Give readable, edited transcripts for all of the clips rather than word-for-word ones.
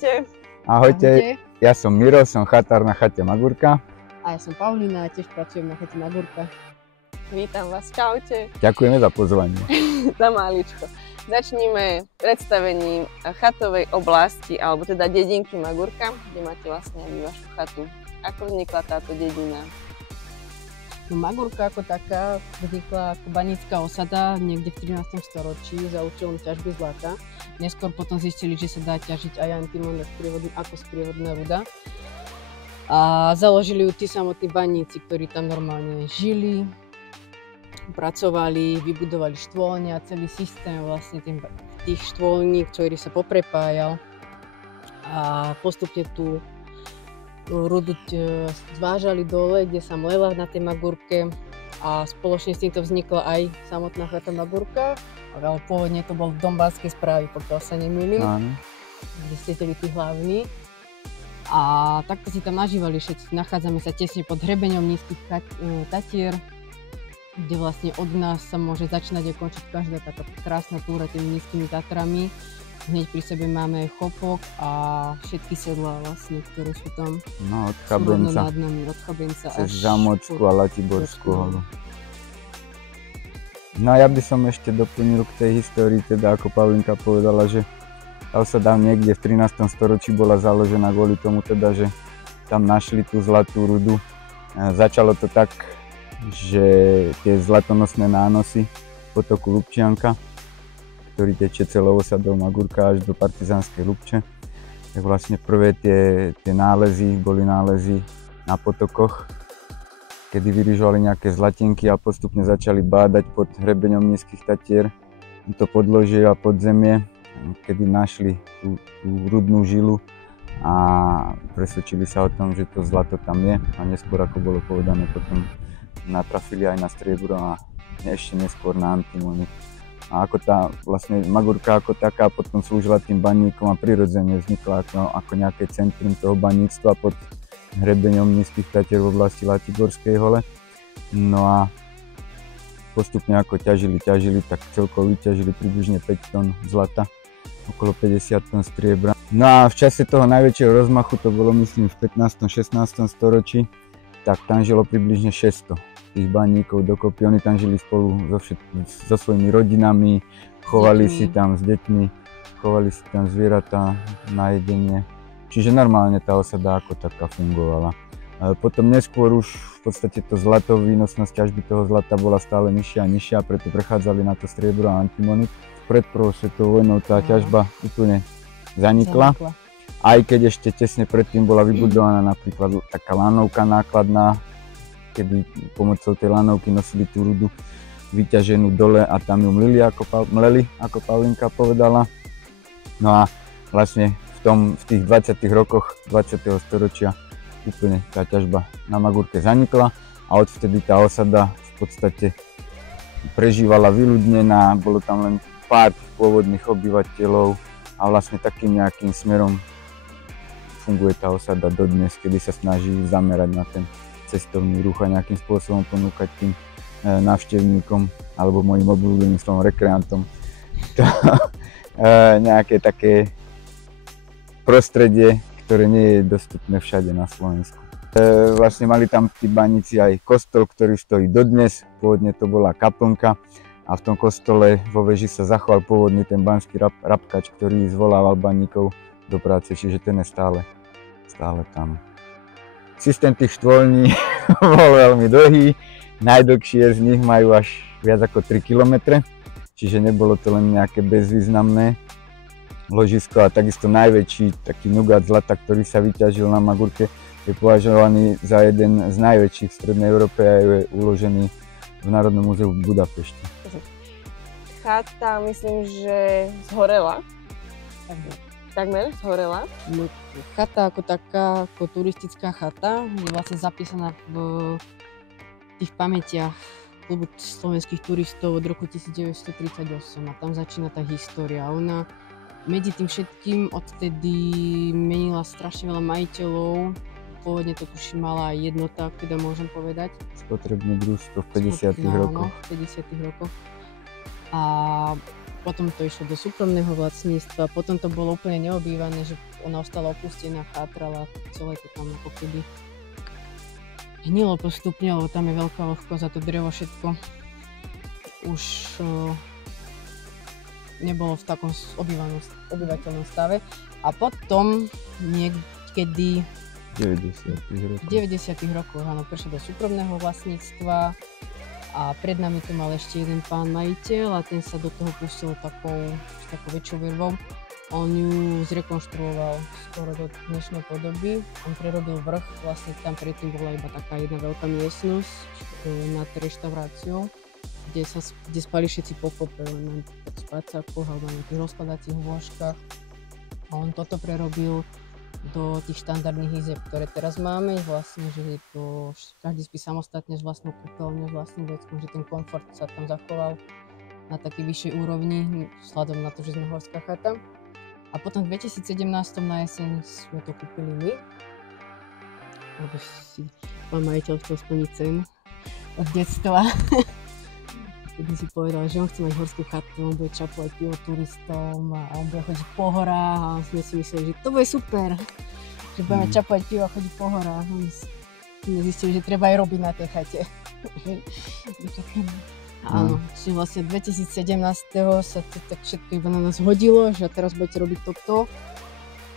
Ahojte. Ahojte, ja som Miro, som chatár na chate Magurka. A ja som Paulína a tiež pracujem na chate Magurka. Vítam vás, čaute. Ďakujeme za pozvanie. Za máličko. Začníme predstavením chatovej oblasti, alebo teda dedinky Magurka, kde máte vlastne aj vašu chatu. Ako vznikla táto dedina? No, Magurka ako taká vznikla ako banícka osada niekde v 13. storočí za účelom ťažby zlata. Neskôr potom zistili, že sa dá ťažiť aj antimon ako sprievodná ruda. A založili ju tí samotní baníci, ktorí tam normálne žili, pracovali, vybudovali štôlne a celý systém vlastne tých štôlní, ktorý sa poprepájal. A postupne tú rudu zvážali dole, kde sa mlela na tej Magurke a spoločne s týmto vznikla aj samotná chata Magurka, ale pôvodne to bol dom banskej správy, pokiaľ sa nemýlim, kde sedeli tí hlavní. A takto si tam nažívali všetci. Nachádzame sa tesne pod hrebeňom nízkych Tatier, kde vlastne od nás sa môže začínať a končiť každá táto krásna túra tými nízkymi Tatrami. Hneď pri sebe máme aj Chopok a všetky sedlá vlastne, ktoré sú tam. No, od Chabenca cez Žamocku a Latiborskú holu. No a ja by som ešte doplnil k tej histórii, teda ako Paulinka povedala, že tá osada niekde v 13. storočí bola založená kvôli tomu teda, že tam našli tú zlatú rudu. Začalo to tak, že tie zlatonosné nánosy potoku Lubčianka, ktorý tečie celou osadou Magurka až do partizánskej Lubče, tak vlastne prvé tie nálezy boli nálezy na potokoch, kedy vyrižovali nejaké zlatinky a postupne začali bádať pod hrebeňom nízkych Tatier to podložie a podzemie, kedy našli tú rudnú žilu a presvedčili sa o tom, že to zlato tam je a neskôr, ako bolo povedané, potom natrafili aj na striebro a ešte neskôr na antimony. A ako tá vlastne Magurka ako taká potom slúžila tým baníkom a prirodzene vznikla ako nejaké centrum toho baníctva pod hrebeňom nízkych Tatier v oblasti Latiborskej hole. No a postupne ako ťažili, tak celkovo vyťažili približne 5 tón zlata, okolo 50 tón striebra. No a v čase toho najväčšieho rozmachu, to bolo myslím v 15. 16. storočí, tak tam žilo približne 600 tých baníkov dokopy. Oni tam žili spolu so svojimi rodinami, chovali si tam s deťmi, chovali si tam zvieratá na jedenie. Čiže normálne tá osada ako taká fungovala. Potom neskôr už v podstate to zlato, výnosnosť ťažby toho zlata bola stále nižšia a nižšia, preto prechádzali na to striebro a antimony. Pred prvou svetovou vojnou tá ťažba úplne zanikla. Aj keď ešte tesne predtým bola vybudovaná napríklad taká lanovka nákladná, kedy pomocou tej lanovky nosili tú rudu vyťaženú dole a tam ju mleli, ako Paulinka povedala. No a vlastne v tých 20. rokoch 20. storočia úplne tá ťažba na Magurke zanikla a odvtedy tá osada v podstate prežívala vyľudnená, bolo tam len pár pôvodných obyvateľov a vlastne takým nejakým smerom funguje tá osada dodnes, kedy sa snaží zamerať na ten cestovný ruch a nejakým spôsobom ponúkať tým návštevníkom alebo mojim obľúbeným slovom rekreantom nejaké také prostredie, ktoré nie je dostupné všade na Slovensku. Vlastne mali tam tí baníci aj kostol, ktorý stojí dodnes, pôvodne to bola kaplnka a v tom kostole vo veži sa zachoval pôvodný ten banský rabkač, ktorý zvolával baníkov do práce, čiže ten je stále tam. Systém tých štôlní bol veľmi dlhý, najdlhšie z nich majú až viac ako 3 km, čiže nebolo to len nejaké bezvýznamné ložisko a takisto najväčší taký nugát zlata, ktorý sa vyťažil na Magurke, je považovaný za jeden z najväčších v Strednej Európe a je uložený v Národnom múzeu v Budapešti. Chata myslím, že zhorela. Takmer zhorela. No, chata ako taká, ako turistická chata, je vlastne zapísaná v tých pamätiach klubu slovenských turistov od roku 1938 a tam začína tá história. Ona medzi tým všetkým odtedy menila strašne veľa majiteľov. Pôvodne to tuším mala aj jednota, teda môžem povedať. Spotrebné družstvo v 50. rokoch. V 50. rokoch. A potom to išlo do súkromného vlastníctva, potom to bolo úplne neobývané, že ona ostala opustená, chátrala, celé to tam ako keby hnilo postupne, lebo tam je veľká vlhkosť a to drevo všetko už nebolo v takom obyvateľnom stave. A potom niekedy v 90. rokoch áno, prešlo do súkromného vlastníctva a pred nami tu mal ešte jeden pán majiteľ a ten sa do toho pustil takou väčšou vervou. On ju zrekonštruoval skoro do dnešnej podoby. On prerobil vrch, vlastne tam predtým bola iba taká jedna veľká miestnosť nad reštauráciou, kde spali všetci pokope, len na spacákoch alebo na tých rozkladacích lôžkach. A on toto prerobil do tých štandardných izieb, ktoré teraz máme, vlastne, že je to, každý spí samostatne s vlastnou kúpeľňou, s vlastným veckom, že ten komfort sa tam zachoval na takej vyššej úrovni, vzhľadom na to, že sme horská chata. A potom v 2017 na jeseň sme to kúpili my, lebo si pán majiteľ chcel splniť sen od detstva. Kedy si povedal, že on chce mať horskú chatu, on bude čapovať pivo turistom a on bude chodiť po horách a sme si mysleli, že to bude super, že budeme čapovať pivo a chodiť po horách. A my zistili, že treba aj robiť na tej chate. Áno, čiže vlastne 2017 sa to tak všetko iba na nás hodilo, že teraz budete robiť toto.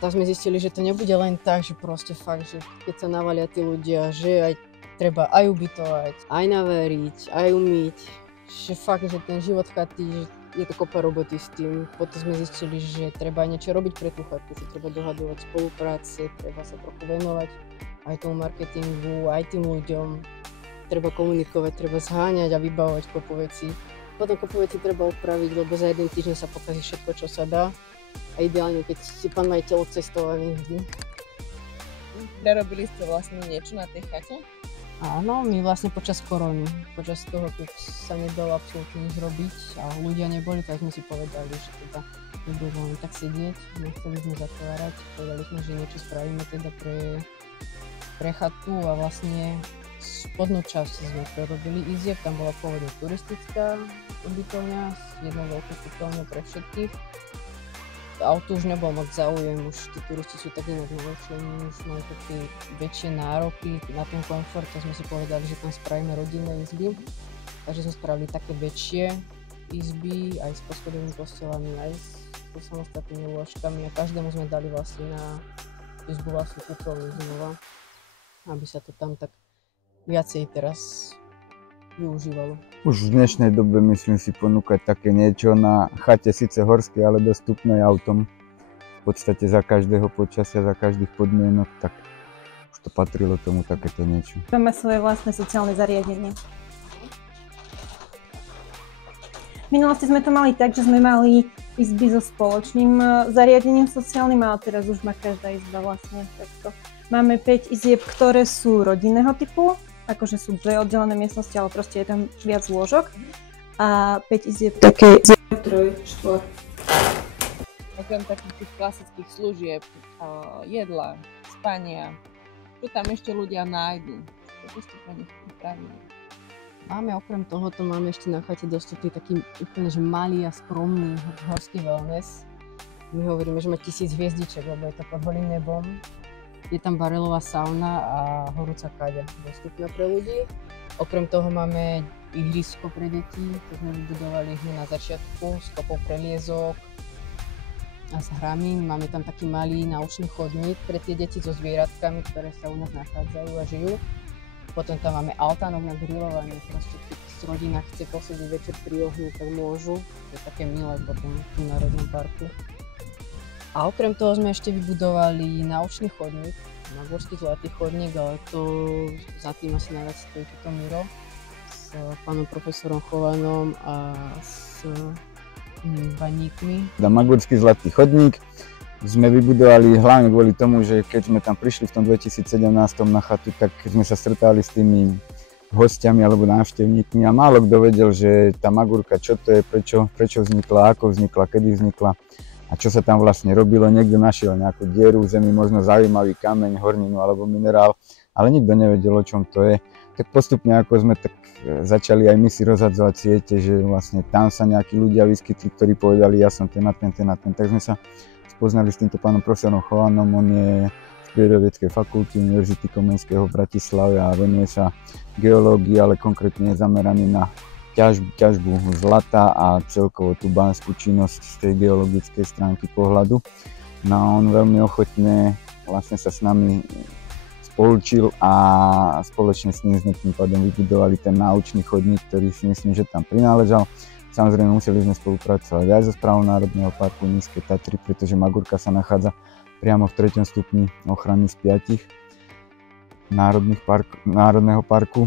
Tak sme zistili, že to nebude len tak, že proste fakt, že keď sa navalia tí ľudia, že aj treba aj ubytovať, aj navariť, aj umyť. Že fakt, že ten život chaty, že je to kopa roboty s tým. Potom sme zistili, že treba aj niečo robiť pre tú chatu, že treba dohadovať spolupráce, treba sa trochu venovať aj tomu marketingu, aj tým ľuďom. Treba komunikovať, treba zháňať a vybavovať kopu vecí. Potom kopu vecí treba opraviť, lebo za jeden týždeň sa pokazí všetko, čo sa dá. A ideálne, keď si pán majiteľ odcestovaný vždy. Prerobili ste vlastne niečo na tej chate? Áno, my vlastne počas korony, počas toho, keď sa nedalo absolútne nič robiť a ľudia neboli, tak sme si povedali, že teda nebudeme len tak sedieť, nechceli sme zatvárať, povedali sme, že niečo spravíme teda pre chatu a vlastne spodnú časť sme prerobili izieb, tam bola pôvodne turistická ubytovňa s jednou veľkou kúpeľňou pre všetkých. A tu už nebol moc záujem, už tí turisti sú tak inak navočení, už majú také väčšie nároky na ten komfort, tak sme si povedali, že tam spravíme rodinné izby. Takže sme spravili také väčšie izby, aj s poschodovými postelami, aj s samostatnými lôžkami a každému sme dali vlastne na izbu vlastnú kúpeľňu znova, aby sa to tam tak viacej teraz využívalo. Už v dnešnej dobe myslím si ponúkať také niečo na chate, síce horskej, ale dostupnej autom. V podstate za každého počasia, za každých podmienok, tak už to patrilo tomu takéto niečo. Máme svoje vlastné sociálne zariadenie. V minulosti sme to mali tak, že sme mali izby so spoločným zariadením sociálnym, ale teraz už má každá izba vlastne takto. Máme 5 izieb, ktoré sú rodinného typu, akože sú dve oddelené miestnosti, ale proste je tam viac lôžok. A 5 izieb také 3, 4. Okrem takých tých klasických služieb, jedla, spania, čo tam ešte ľudia nájdu, čo ste pre nich pripravili? Máme okrem tohoto, máme ešte na chate dostupný taký úplne že malý a skromný horský wellness. My hovoríme, že má 1000 hviezdiček, lebo je to pod holým nebom. Je tam barelová sauna a horúca káďa dostupná pre ľudí. Okrem toho máme ihrisko pre deti, to sme vybudovali na začiatku s kopou preliezok a s hrami. Máme tam taký malý naučný chodník pre tie deti so zvieratkami, ktoré sa u nás nachádzajú a žijú. Potom tam máme altánok na grilovanie, proste keď rodina chce posediť večer pri ohni, tak môžu. To je také milé potom v tom národnom parku. A okrem toho sme ešte vybudovali naučný chodník, Magorský zlatý chodník, ale to za tým asi najviac stojí toto Miro s pánom profesorom Chovanom a s baníkmi. Magorský zlatý chodník sme vybudovali hlavne kvôli tomu, že keď sme tam prišli v tom 2017 na chatu, tak sme sa stretali s tými hostiami alebo návštevníkmi a málo kto vedel, že tá Magurka, čo to je, prečo vznikla, ako vznikla, kedy vznikla. A čo sa tam vlastne robilo, niekto našiel nejakú dieru v zemi, možno zaujímavý kameň, horninu alebo minerál, ale nikto nevedel, o čom to je. Tak postupne, ako sme tak začali aj my si rozhadzovať siete, že vlastne tam sa nejakí ľudia vyskytli, ktorí povedali, ja som ten a ten, tak sme sa spoznali s týmto pánom profesorom Chovanom. On je z Prírodovedeckej fakulty Univerzity Komenského v Bratislave a venuje sa geológii, ale konkrétne je zameraný na ťažbu zlata a celkovo tú banskú činnosť z tej geologickej stránky pohľadu. No a on veľmi ochotne vlastne sa s nami spolčil a spoločne s ním sme tým pádom vybudovali ten náučný chodník, ktorý si myslím, že tam prináležal. Samozrejme museli sme spolupracovať aj so Správou Národného parku Nízke Tatry, pretože Magurka sa nachádza priamo v 3. stupni ochrany z 5 národného parku.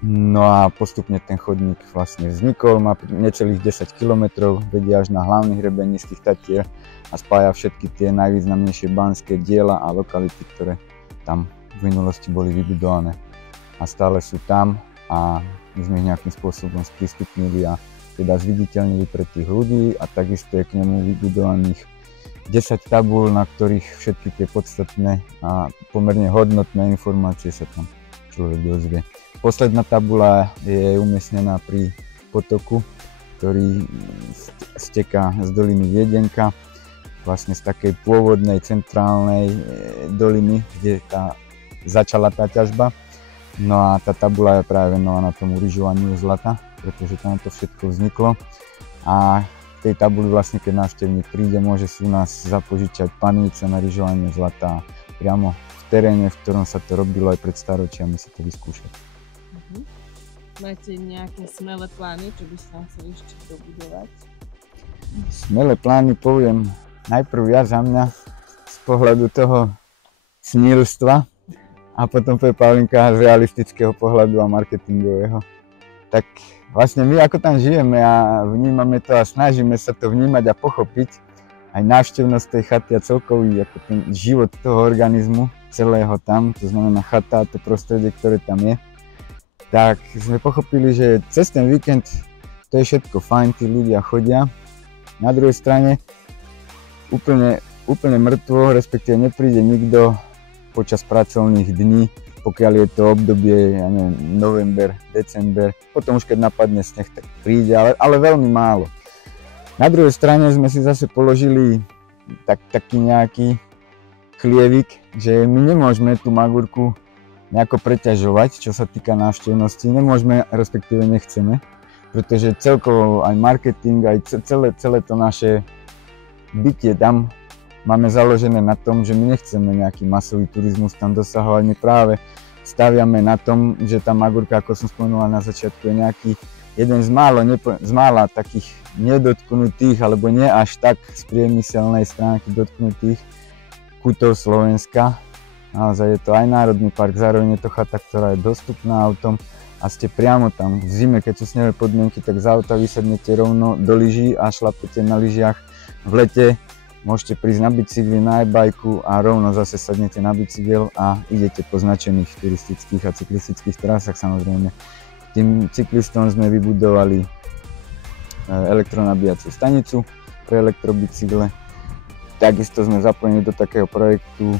No a postupne ten chodník vlastne vznikol, má necelých 10 km, vedie až na hlavný hrebeň Nízkych Tatier a spája všetky tie najvýznamnejšie banské diela a lokality, ktoré tam v minulosti boli vybudované a stále sú tam a my sme ich nejakým spôsobom sprístupnili a teda zviditeľnili pre tých ľudí a takisto je k nemu vybudovaných 10 tabúľ, na ktorých všetky tie podstatné a pomerne hodnotné informácie sa tam človek dozvie. Posledná tabuľa je umiestnená pri potoku, ktorý steká z doliny Viedenka, vlastne z takej pôvodnej centrálnej doliny, kde začala tá ťažba. No a tá tabuľa je práve venovaná tomu ryžovaniu zlata, pretože tam to všetko vzniklo. A v tej tabuli vlastne, keď návštevník príde, môže si u nás zapožičať panvice na ryžovanie zlata priamo v teréne, v ktorom sa to robilo aj pred staročiami, si to vyskúšať. Máte nejaké smelé plány, čo by ste tam chceli ešte dobudovať? Smelé plány poviem najprv ja za mňa z pohľadu toho snilstva a potom povie Paulinka z realistického pohľadu a marketingového. Tak vlastne my ako tam žijeme a vnímame to a snažíme sa to vnímať a pochopiť, aj návštevnosť tej chaty a celkový ako ten život toho organizmu celého tam, to znamená chata a to prostredie, ktoré tam je, tak sme pochopili, že cez ten víkend to je všetko fajn, tí ľudia chodia. Na druhej strane úplne mŕtvo, respektíve nepríde nikto počas pracovných dní, pokiaľ je to obdobie, ja neviem, november, december, potom už keď napadne sneh, tak príde, ale veľmi málo. Na druhej strane sme si zase položili taký nejaký chlievik, že my nemôžeme tú Magurku nejako preťažovať, čo sa týka návštevnosti, nemôžeme, respektíve nechceme, pretože celkovo aj marketing, aj celé to naše bytie tam máme založené na tom, že my nechceme nejaký masový turizmus tam dosahovať, my práve staviame na tom, že tá Magurka, ako som spomenula na začiatku, je nejaký jeden z mála takých nedotknutých, alebo nie až tak z priemyselnej stránky dotknutých kútov Slovenska. Naozaj je to aj národný park, zároveň je to chata, ktorá je dostupná autom a ste priamo tam. V zime, keď sú snehové podmienky, tak z auta vysadnete rovno do lyží a šlapete na lyžiach. V lete môžete prísť na bicykli, na e-bajku a rovno zase sadnete na bicykel a idete po značených turistických a cyklistických trasách. Samozrejme, tým cyklistom sme vybudovali elektronabíjaciu stanicu pre elektrobicykle. Takisto sme zapojení do takého projektu,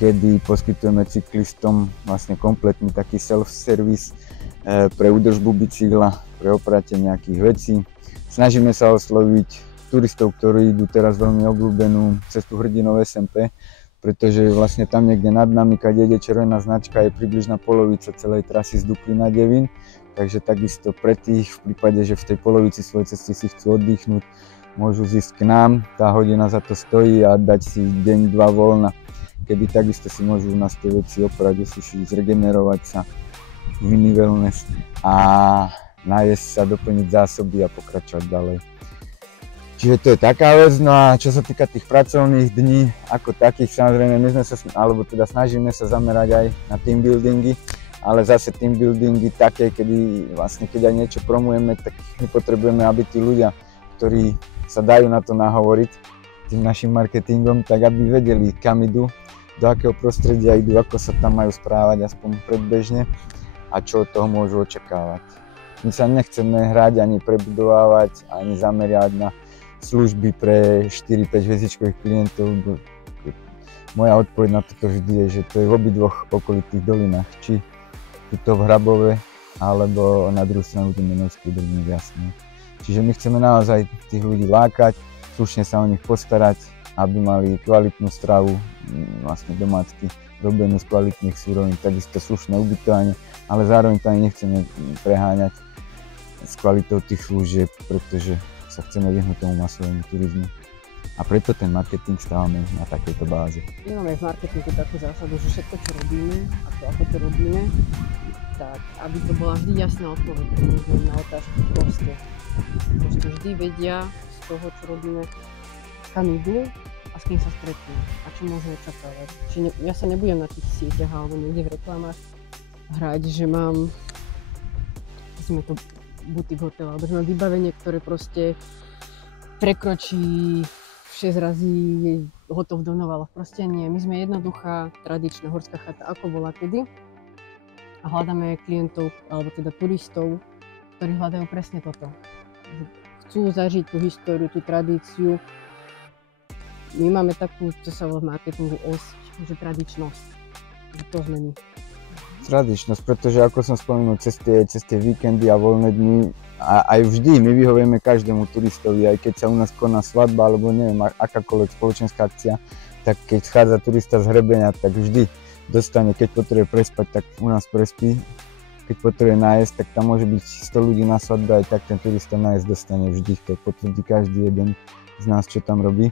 kedy poskytujeme cyklistom vlastne kompletný taký self-service pre údržbu bicykla, pre opratie nejakých vecí. Snažíme sa osloviť turistov, ktorí idú teraz veľmi obľúbenú cestu hrdinov SMP, pretože vlastne tam niekde nad nami, keď ide červená značka, je približná polovica celej trasy z Dukly na Devín. Takže takisto pre tých, v prípade, že v tej polovici svojej cesty si chcú oddychnúť, môžu zísť k nám, tá hodina za to stojí a dať si deň, dva voľna, kedy takisto si môžu u nás tie veci oprať, osušiť, zregenerovať sa, mini wellness a najesť sa, doplniť zásoby a pokračovať ďalej. Čiže to je taká vec, no a čo sa týka tých pracovných dní ako takých, samozrejme my sme sa, alebo teda snažíme sa zamerať aj na team buildingy, ale zase team buildingy také, kedy vlastne keď aj niečo promujeme, tak my potrebujeme, aby tí ľudia, ktorí sa dajú na to nahovoriť tým našim marketingom, tak aby vedeli, kam idú, do akého prostredia idú, ako sa tam majú správať aspoň predbežne a čo od toho môžu očakávať. My sa nechceme hrať ani prebudovávať, ani zameriavať na služby pre 4-5 hviezdičkových klientov. Moja odpoveď na toto vždy je, že to je v obidvoch okolitých dolinách, či tuto v Hrabove, alebo na druhú stranu v Menovskej doline, jasne. Čiže my chceme naozaj tých ľudí lákať, slušne sa o nich postarať, aby mali kvalitnú stravu, vlastne domácky robenú z kvalitných surovín, takisto slušné ubytovanie, ale zároveň to ani nechceme preháňať s kvalitou tých služieb, pretože sa chceme vyhnúť tomu masovému turizmu. A preto ten marketing stávame na takejto báze. My máme v marketingu takú zásadu, že všetko, čo robíme, ako to robíme, tak aby to bola vždy jasná odpoveď na otázku proste vždy vedia z toho, čo robíme, kam idú a s kým sa stretnú a čo môžu očakávať. Čiže ja sa nebudem na tých sieťach alebo niekde v reklamách hrať, že mám to butik hotel, alebo že mám vybavenie, ktoré proste prekročí 6 razy hotov do Novaloch. Proste nie. My sme jednoduchá, tradičná horská chata, ako bola kedy. A hľadáme klientov, alebo teda turistov, ktorí hľadajú presne toto. Chcú zažiť tú históriu, tú tradíciu. My máme takú, čo sa volá v marketingu osť, že tradičnosť. Že to sme my. Tradičnosť, pretože ako som spomenul, cez tie víkendy a voľné dni a aj vždy my vyhovieme každému turistovi, aj keď sa u nás koná svadba alebo neviem, akákoľvek spoločenská akcia, tak keď chádza turista z Hrebenia, tak vždy dostane, keď potrebuje prespať, tak u nás prespí, keď potrebuje nájsť, tak tam môže byť 100 ľudí na svadbe, aj tak ten turista nájsť dostane vždy, to potvrdí každý jeden z nás, čo tam robí,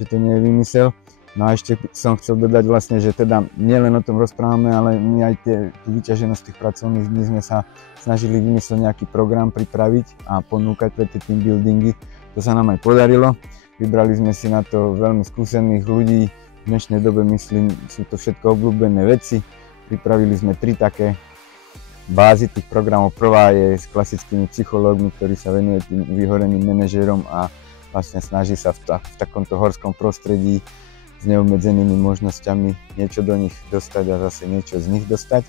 že to nie je vymysel. No a ešte som chcel dodať vlastne, že teda nielen o tom rozprávame, ale my aj tú vyťaženosť tých pracovných dní sme sa snažili vymyslieť nejaký program pripraviť a ponúkať pre tie team buildingy. To sa nám aj podarilo. Vybrali sme si na to veľmi skúsených ľudí. V dnešnej dobe, myslím, sú to všetko obľúbené veci. Pripravili sme 3 také bázy tých programov. Prvá je s klasickými psychológmi, ktorí sa venujú tým vyhoreným manažérom a vlastne snaží sa v takomto horskom prostredí s neobmedzenými možnosťami niečo do nich dostať a zase niečo z nich dostať.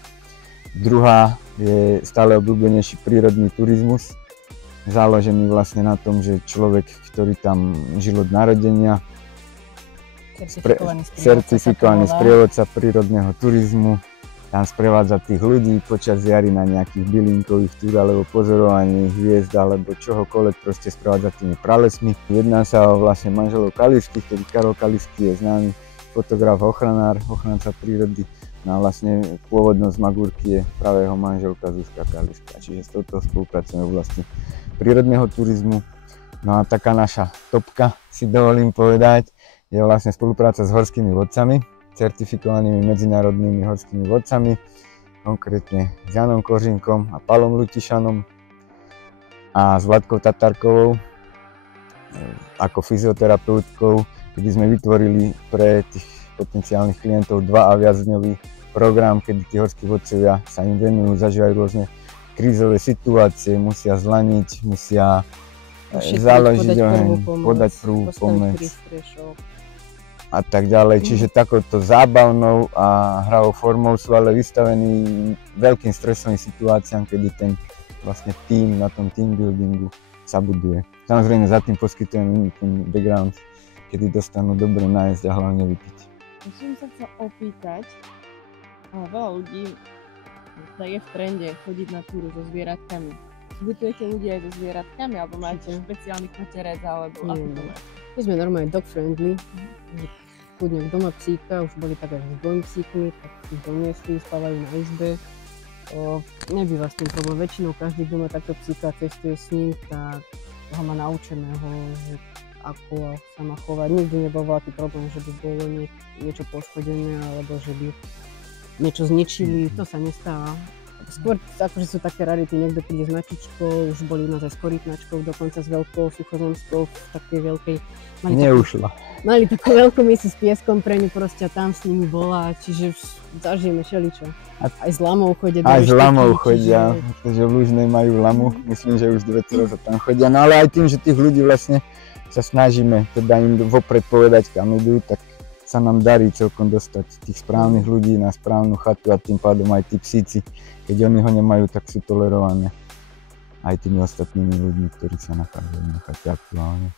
Druhá je stále obľúbenejší prírodný turizmus, založený vlastne na tom, že človek, ktorý tam žil od narodenia, certifikovaný sprievodca prírodného turizmu, tam sprevádza tých ľudí počas jary na nejakých bylinkových túr alebo pozorovaní hviezd alebo čohokoľvek, proste sprevádza tými pralesmi. Jedná sa o vlastne manželov Kalisky, ktorý Karol Kalisky je známy fotograf, ochranár, ochranca prírody. No a vlastne pôvodnosť Magúrky je práve jeho manželka Zuzka Kaliska, čiže s touto spolupracujeme v oblasti prírodného turizmu. No a taká naša topka, si dovolím povedať, je vlastne spolupráca s horskými vodcami, certifikovanými medzinárodnými horskými vodcami, konkrétne s Janom Koržinkom a Palom Lutišanom a s Vladkou Tatarkovou ako fyzioterapeutkou, kedy sme vytvorili pre tých potenciálnych klientov 2 a viac dňový program, kedy tí horskí vodcovia sa im venujú, zažívajú rôzne krízové situácie, musia zlaniť, musia založiť oheň, podať prvú pomoc a tak ďalej. Čiže takouto zábavnou a hravou formou sú ale vystavení veľkým stresovým situáciám, kedy ten vlastne tým na tom team buildingu sa buduje. Samozrejme za tým poskytujeme ten background, kedy dostanú dobre nájsť a hlavne vypiť. Musím sa chcel opýtať, ale veľa ľudí je v trende chodiť na túru so zvieratkami. Putujete ľudia aj so zvieratkami, alebo máte špeciálnych materec, alebo ako to máte? My sme normálne dog friendly, kľudne doma psíka, už boli tak aj s dvojím psíkmi, tak ich doniesli, spávajú na izbe. Nebýva s tým problém, väčšinou každý, kto má takto psíka, cestuje s ním, tak ho má naučeného, že ako sa má chovať. Nikdy nebol veľký problém, že by bolo niečo poškodené, alebo že by niečo zničili, to sa nestáva. Skôr akože sú také rarity, niekto príde s mačičkou, už boli naozaj s korytnačkou, dokonca s veľkou suchozemskou, v takej veľkej... Neušla. Mali takú veľkú misu s pieskom pre ňu, proste tam s nimi bola, čiže zažijeme všeličo. Aj s lamou chodia. Aj s lamou chodia, pretože v Lužnej majú lamu, myslím, že už 2 roky tam chodia, no ale aj tým, že tých ľudí vlastne sa snažíme teda im vopred povedať, kam idú, tak sa nám darí celkom dostať tých správnych ľudí na správnu chatu a tým pádom aj tí psíci, keď oni ho nemajú, tak sú tolerované aj tými ostatnými ľuďmi, ktorí sa nachádzajú na chate aktuálne.